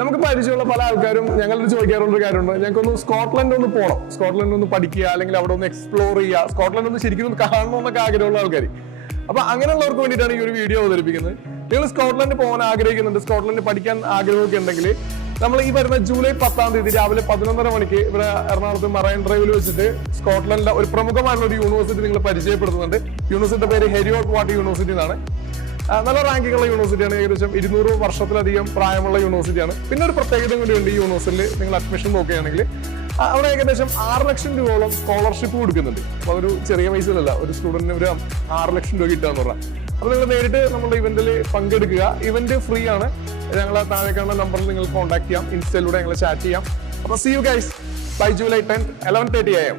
നമുക്ക് പരിചയമുള്ള പല ആൾക്കാരും ഞങ്ങളോട് ചോദിക്കാറുള്ള ഒരു കാര്യമുണ്ട്, ഞങ്ങൾക്കൊന്ന് സ്കോട്ട്ലൻഡ് ഒന്ന് പോകണം, സ്കോട്ട്ലൻഡ് ഒന്ന് പഠിക്കുക, അല്ലെങ്കിൽ അവിടെ ഒന്ന് എക്സ്പ്ലോർ ചെയ്യുക, സ്കോട്ട്ലൻഡ് ഒന്ന് ശരിക്കും ഒന്ന് കാണണമെന്നൊക്കെ ആഗ്രഹമുള്ള ആൾക്കാർ. അപ്പൊ അങ്ങനെയുള്ളവർക്ക് വേണ്ടിയിട്ടാണ് ഈ ഒരു വീഡിയോ അവതരിപ്പിക്കുന്നത്. നിങ്ങൾ സ്കോട്ട്ലൻഡ് പോകാൻ ആഗ്രഹിക്കുന്നുണ്ട്, സ്കോട്ട്ലൻഡ് പഠിക്കാൻ ആഗ്രഹമൊക്കെ ഉണ്ടെങ്കിൽ നമ്മൾ ഈ വരുന്ന ജൂലൈ 10-ാം തീയതി രാവിലെ 11:30 മണിക്ക് ഇവിടെ എറണാകുളത്ത് മറൈൻ ഡ്രൈവിൽ വെച്ചിട്ട് സ്കോട്ട്ലൻഡിലെ ഒരു പ്രമുഖമായിട്ടുള്ള ഒരു യൂണിവേഴ്സിറ്റി നിങ്ങൾ പരിചയപ്പെടുത്തുന്നുണ്ട്. യൂണിവേഴ്സിറ്റിയുടെ പേര് ഹെരിയോട്ട് വാട്ടർ യൂണിവേഴ്സിറ്റി എന്നാണ്. നല്ല റാങ്കിങ്ങുള്ള യൂണിവേഴ്സിറ്റിയാണ്. ഏകദേശം 200 വർഷത്തിലധികം പ്രായമുള്ള യൂണിവേഴ്സിറ്റിയാണ്. പിന്നെ ഒരു പ്രത്യേകത കൂടിയുണ്ട്, ഈ യൂണിവേഴ്സിറ്റിയിൽ നിങ്ങൾ അഡ്മിഷൻ നോക്കുകയാണെങ്കിൽ അവിടെ ഏകദേശം 6 ലക്ഷം രൂപയോളം സ്കോളർഷിപ്പ് കൊടുക്കുന്നുണ്ട്. അപ്പോൾ അതൊരു ചെറിയ പൈസയിലല്ല, ഒരു സ്റ്റുഡന്റിന് ഒരു 6 ലക്ഷം രൂപ കിട്ടുകയെന്ന് പറഞ്ഞാൽ. അപ്പോൾ നിങ്ങൾ നേരിട്ട് നമ്മുടെ ഇവന്റിൽ പങ്കെടുക്കുക. ഇവന്റ് ഫ്രീ ആണ്. ഞങ്ങളെ താഴെ കാണുന്ന നമ്പറിൽ നിങ്ങൾ കോൺടാക്ട് ചെയ്യാം, ഇൻസ്റ്റയിലൂടെ ഞങ്ങൾ ചാറ്റ് ചെയ്യാം. അപ്പോൾ see you guys bye July 10 11:30 AM.